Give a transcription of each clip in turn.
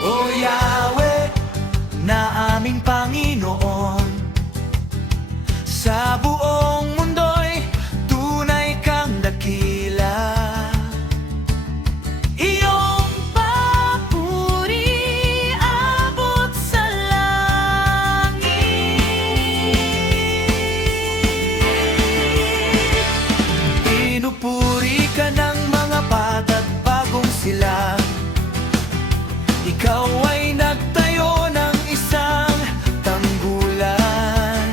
O Yahweh, na aming Panginoon, sa buong mundo'y tunay kang dakila. Iyong papuri abot sa langit. Pinupuri ka ng mga bata't bagong sila. Ikaw ay nagtayo ng isang tanggulan,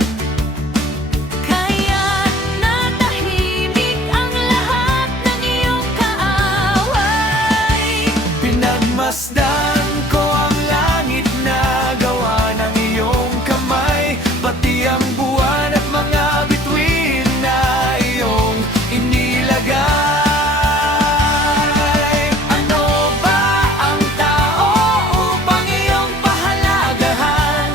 Kaya't natahimik ang lahat ng iyong kaaway. pinagmasdan ko ang langit na gawa ng iyong kamay, pati ang buwan at mga bituin na iyong inilagay. Ano ba ang tao upang iyong pahalagahan?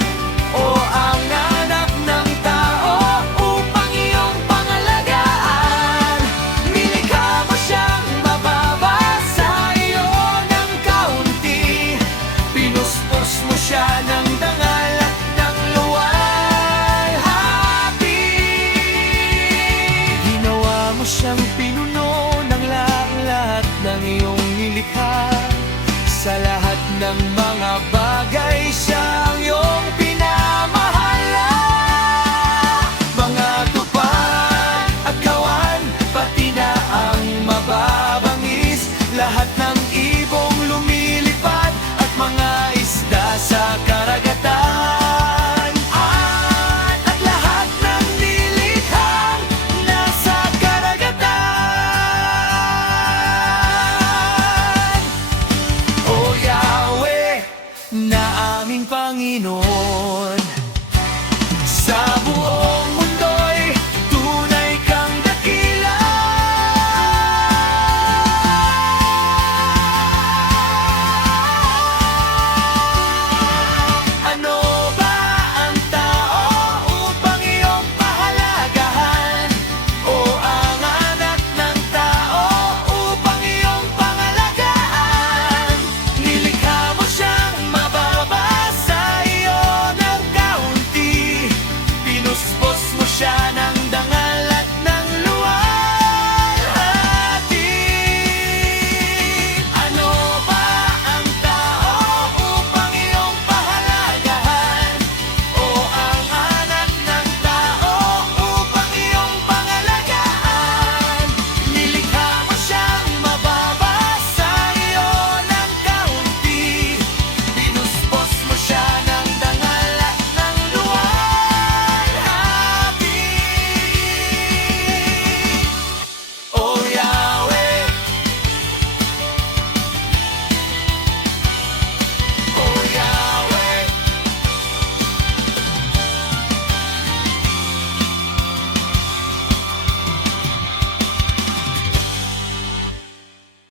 O ang anak ng tao upang iyong pangalagaan? Nilikha mo siyang mababa, sa iyo ng kaunti. Pinuspos mo siya ng dangal at ng luwalhati. Ginawa mo siyang pinuno ng lahat ng iyong nilikha. Sa lahat ng mga bagay siya ang iyong pinamahala. Mga tupad at kawan, pati na ang mababangis, lahat ng ibong lumilipad at mga isda sa karagatan, at lahat ng nilikhang nasa karagatan. O Yahweh, na aming Panginoon,